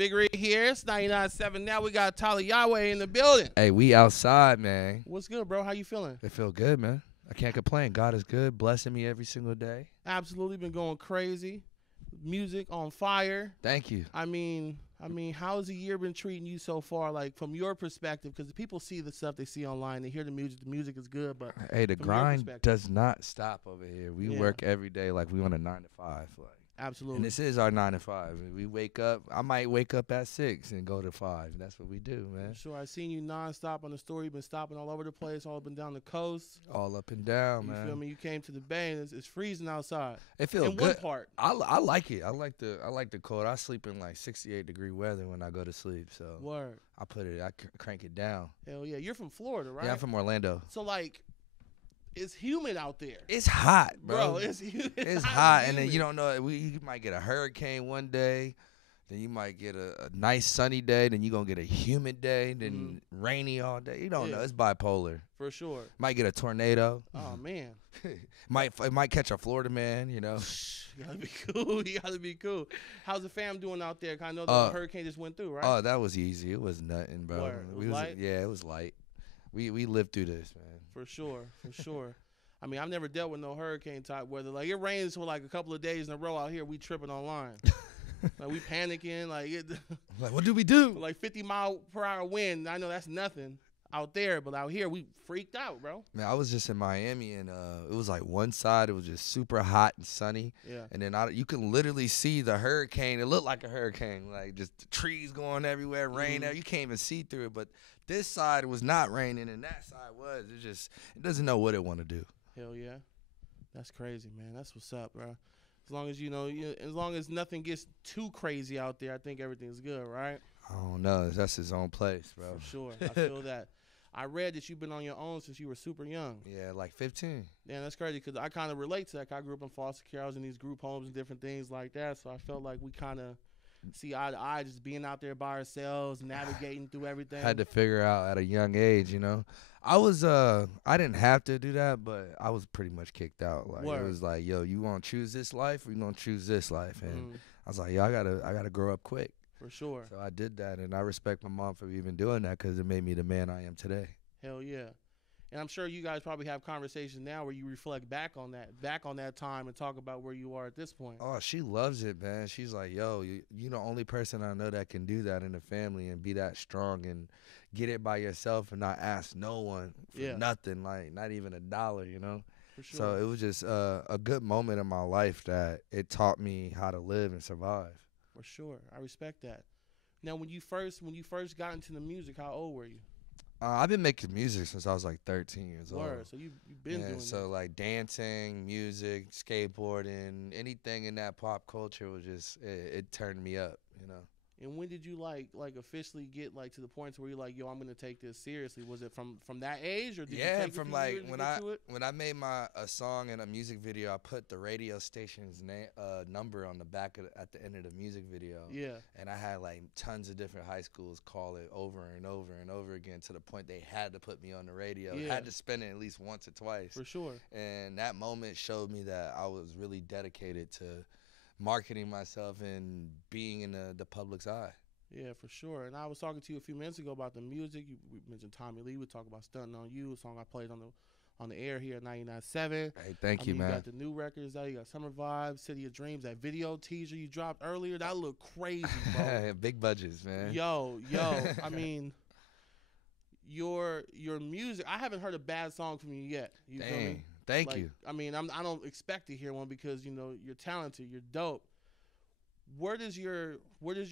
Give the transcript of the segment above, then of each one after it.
Big Reid here. It's 99.7 now. We got Tyla Yaweh in the building. Hey, we outside, man. What's good, bro? How you feeling? It feel good, man. I can't complain. God is good, blessing me every single day. Absolutely been going crazy. Music on fire. Thank you. I mean, how's the year been treating you so far? Like from your perspective, because people see the stuff they see online, they hear the music is good, but hey, the grind does not stop over here. We work every day like we on a 9 to 5. Like. Absolutely. And this is our 9 to 5. We wake up. I might wake up at 6 and go to 5. That's what we do, man. For sure. I seen you nonstop on the story. You've been stopping all over the place, all up and down the coast. All up and down, man. You feel me? You came to the Bay and it's freezing outside. It feels in good. One part. I like it. I like the cold. I sleep in like 68-degree weather when I go to sleep. So Word. I crank it down. Hell yeah. You're from Florida, right? Yeah, I'm from Orlando. So like, it's humid out there. It's hot, bro. It's hot, and then you don't know. You might get a hurricane one day, then you might get a nice sunny day, then you gonna get a humid day, then rainy all day. You don't know. It's bipolar. For sure. Might get a tornado. Oh man. It might catch a Florida man. You know. You gotta be cool. You gotta be cool. How's the fam doing out there? I know the hurricane just went through, right? Oh, that was easy. It was nothing, bro. It was light? Yeah, it was light. We lived through this, man. For sure. I mean, I've never dealt with no hurricane type weather. Like, it rains for like a couple of days in a row out here. We tripping online. Like, we panicking. Like, what do we do? Like 50-mile-per-hour wind. I know that's nothing out there, but out here, we freaked out, bro. Man, I was just in Miami, and it was like one side, it was just super hot and sunny. Yeah. And then you can literally see the hurricane. It looked like a hurricane, like just the trees going everywhere, rain. You can't even see through it. But this side was not raining, and that side was. It doesn't know what it want to do. Hell yeah. That's crazy, man. That's what's up, bro. As long as as long as nothing gets too crazy out there, I think everything's good, right? I don't know. That's his own place, bro. For sure. I feel that. I read that you've been on your own since you were super young. Yeah, like 15. Yeah, that's crazy because I kind of relate to that. I grew up in foster care. I was in these group homes and different things like that. So I felt like we kind of see eye to eye, just being out there by ourselves, navigating through everything. Had to figure out at a young age, you know. I didn't have to do that, but I was pretty much kicked out. Like It was like, yo, you want to choose this life or you going to choose this life? And I was like, yo, I gotta grow up quick. For sure. So I did that, and I respect my mom for even doing that because it made me the man I am today. Hell yeah. And I'm sure you guys probably have conversations now where you reflect back on that time and talk about where you are at this point. Oh, she loves it, man. She's like, yo, you're the only person I know that can do that in the family and be that strong and get it by yourself and not ask no one for nothing, like not even $1, you know? For sure. So it was just a good moment in my life that it taught me how to live and survive. For sure. I respect that. Now, when you first got into the music, how old were you? I've been making music since I was like 13 years old. So you've been doing so this. Like dancing, music, skateboarding, anything in that pop culture was just it turned me up, you know. And when did you like officially get like to the point where you're like, yo, I'm gonna take this seriously? Was it from that age, or did you take from like when I made a song and a music video, I put the radio station's number on the back at the end of the music video. Yeah. And I had like tons of different high schools call it over and over and over again to the point they had to put me on the radio. Yeah. Had to spin it at least once or twice. For sure. And that moment showed me that I was really dedicated to marketing myself and being in the public's eye. Yeah, for sure. And I was talking to you a few minutes ago about the music. We mentioned Tommy Lee. We talked about Stuntin On You, a song I played on the air here at 99.7. Hey, thank you, man. You got the new records out. You got Summer Vibes, City of Dreams. That video teaser you dropped earlier, that looked crazy, bro. Big budgets, man. Yo. I mean, your music, I haven't heard a bad song from you yet. You feel me? Thank you. I mean, I don't expect to hear one because, you know, you're talented, you're dope. Where does your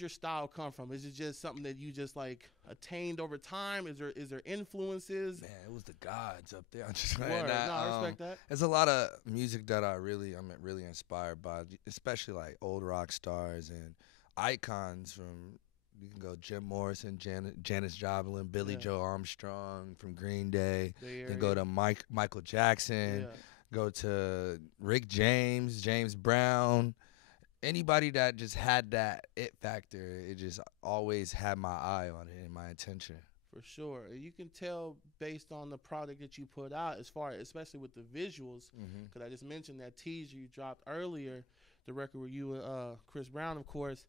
style come from? Is it just something that you just like attained over time? Is there influences? Man, it was the gods up there. I'm just I respect that. There's a lot of music that I'm really inspired by, especially like old rock stars and icons from. You can go Jim Morrison, Janis Joplin, Billy Joe Armstrong from Green Day. Then go to Michael Jackson. Go to Rick James, James Brown. Anybody that just had that it factor, it just always had my eye on it and my attention. For sure. You can tell based on the product that you put out, especially with the visuals, because I just mentioned that teaser you dropped earlier, the record with you and Chris Brown, of course.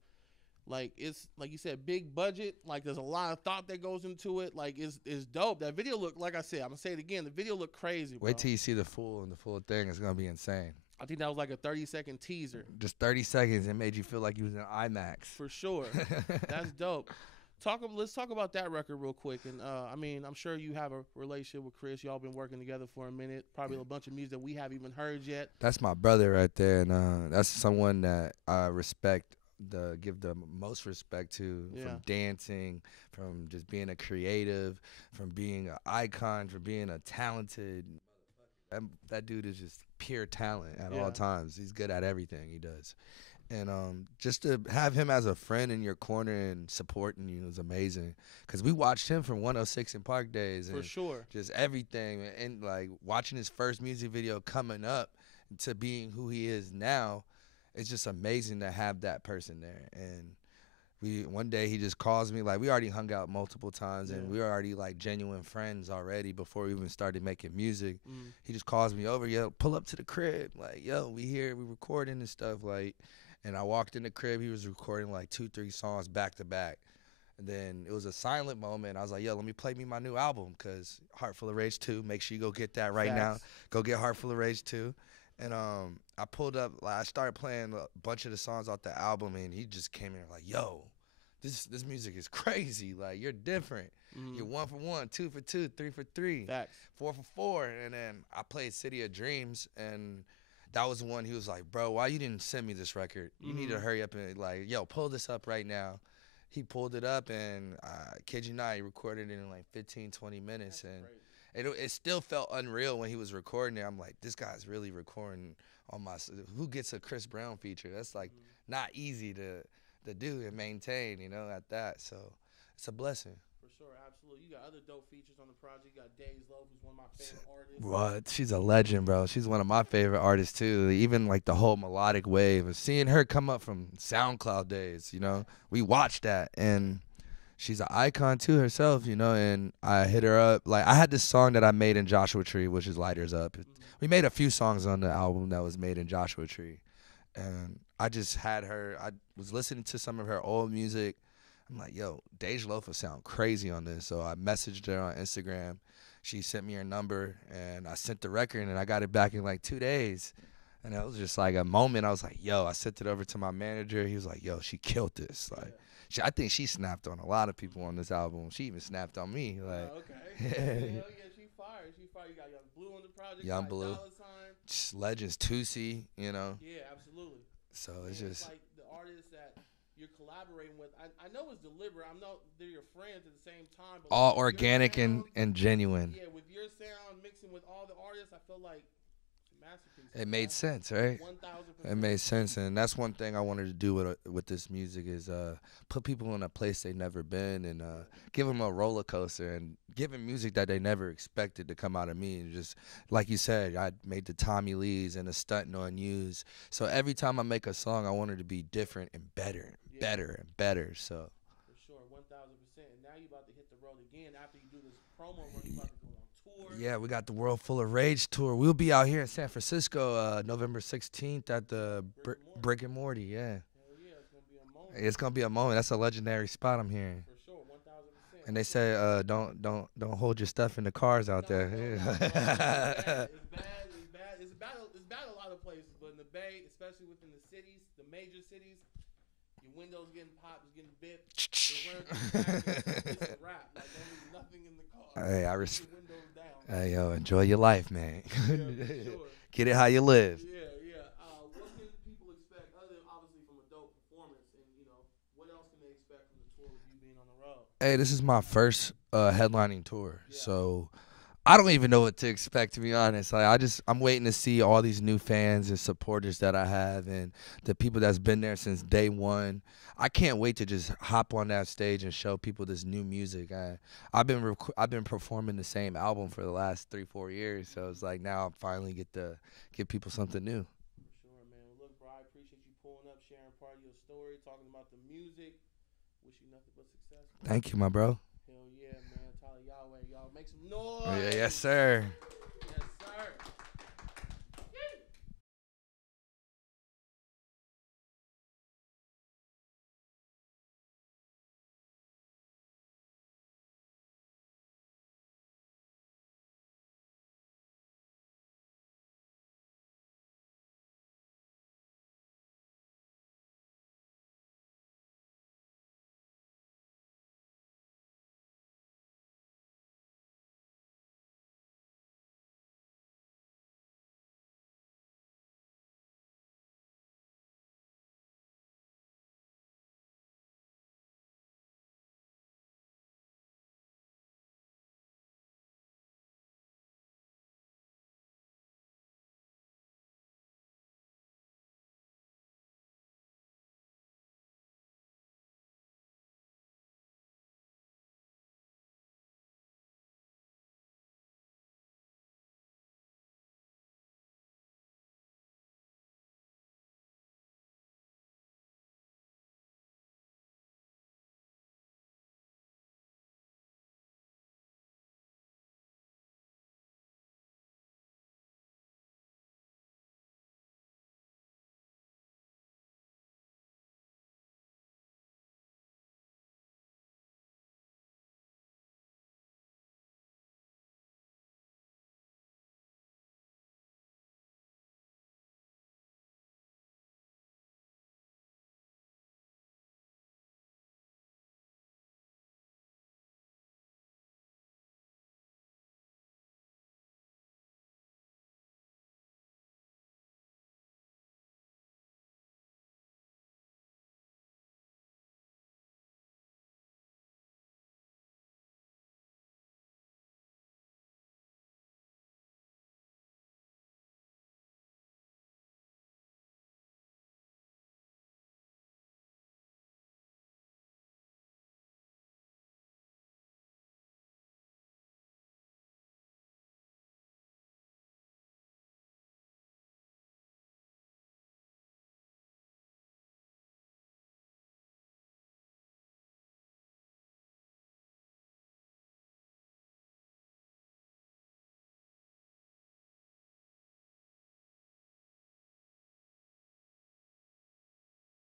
Like it's like you said, big budget. Like there's a lot of thought that goes into it. Like it's dope. That video look, like I said, I'm gonna say it again. The video looked crazy, bro. Wait till you see the full thing. It's gonna be insane. I think that was like a 30-second teaser. Just 30 seconds. It made you feel like you was in IMAX. For sure. That's dope. Let's talk about that record real quick. And I mean, I'm sure you have a relationship with Chris. Y'all been working together for a minute. Probably a bunch of music that we haven't even heard yet. That's my brother right there, and that's someone that I respect. Give the most respect to, from dancing, from just being a creative, from being an icon, from being a talented. That dude is just pure talent at all times. He's good at everything he does. And just to have him as a friend in your corner and supporting you is amazing. Because we watched him from 106 and Park days. And for sure. Just everything. And like watching his first music video coming up to being who he is now, it's just amazing to have that person there. And one day he just calls me, like we already hung out multiple times and we were already like genuine friends already before we even started making music. He just calls me over, yo, pull up to the crib. Like, yo, we here, we recording and stuff. Like, and I walked in the crib, he was recording like 2-3 songs back to back. And then it was a silent moment. I was like, yo, let me play me my new album, because Heart Full of Rage 2, make sure you go get that right now. Go get Heart Full of Rage 2. And I pulled up, like I started playing a bunch of the songs off the album, and he just came in like, yo, this music is crazy. Like, you're different. You're 1 for 1, 2 for 2, 3 for 3, 4 for 4. And then I played City of Dreams, and that was the one he was like, bro, why you didn't send me this record? You need to hurry up and like, yo, pull this up right now. He pulled it up, and kid you not, he recorded it in like 15, 20 minutes. And it still felt unreal when he was recording it. I'm like, this guy's really recording on my, who gets a Chris Brown feature? That's like not easy to do and maintain, you know, at that. So it's a blessing. For sure, absolutely. You got other dope features on the project. You got Days Love, who's one of my favorite artists. What? She's a legend, bro. She's one of my favorite artists too. Even like the whole melodic wave of seeing her come up from SoundCloud days, you know, we watched that, and she's an icon too herself, you know. And I hit her up. Like, I had this song that I made in Joshua Tree, which is Lighters Up. We made a few songs on the album that was made in Joshua Tree. And I just had her, I was listening to some of her old music. I'm like, yo, Dej Loaf sound crazy on this. So I messaged her on Instagram. She sent me her number, and I sent the record, and I got it back in like 2 days. And it was just like a moment. I was like, yo, I sent it over to my manager. He was like, yo, she killed this. Like, I think she snapped on a lot of people on this album. She even snapped on me. Like, yeah, she fired. You got Young Blue on the project. Young Blue. Just Legends, Tusi, you know. Yeah, absolutely. So it's just like the artists that you're collaborating with. I know it's deliberate. I know they're your friends at the same time. But all organic sound, and genuine. Yeah, with your sound mixing with all the artists, I feel like it's a masterpiece. It made sense, right? 1,000%. It made sense, and that's one thing I wanted to do with this music is put people in a place they've never been, and give them a roller coaster, and give them music that they never expected to come out of me. And just like you said, I made the Tommy Lees and the Stuntin On Yous. So every time I make a song, I want it to be different and better, and better and better. So for sure, 1,000%. And now you about to hit the road again after you do this promo run. You about to go on tour. Yeah, we got the World Full of Rage tour. We'll be out here in San Francisco November 16th at the Brick and Morty. Yeah. Hell yeah, it's gonna be a moment. It's gonna be a moment. That's a legendary spot I'm hearing. For sure, 1,000%. And they say don't hold your stuff in the cars out there. It's bad. It's bad a lot of places, but in the Bay, especially within the cities, the major cities, your windows getting popped, it's getting bit. It's a wrap. Like, don't leave nothing in the car. Hey, windows down. Hey, yo, enjoy your life, man. Yeah, for sure. Get it how you live. Yeah. What can people expect, other obviously from a dope performance, and what else can they expect from the tour with you being on the road? Hey, this is my first headlining tour, so I don't even know what to expect, to be honest. Like, I'm waiting to see all these new fans and supporters that I have, and the people that's been there since day one. I can't wait to just hop on that stage and show people this new music. I've been performing the same album for the last 3-4 years, so it's like now I finally get to give people something new. For sure, man. Well, look, bro, I appreciate you pulling up, sharing part of your story, talking about the music. Wish you nothing but success. Thank you, my bro. Hell yeah, man. Tyla Yaweh, y'all make some noise. Yes, sir.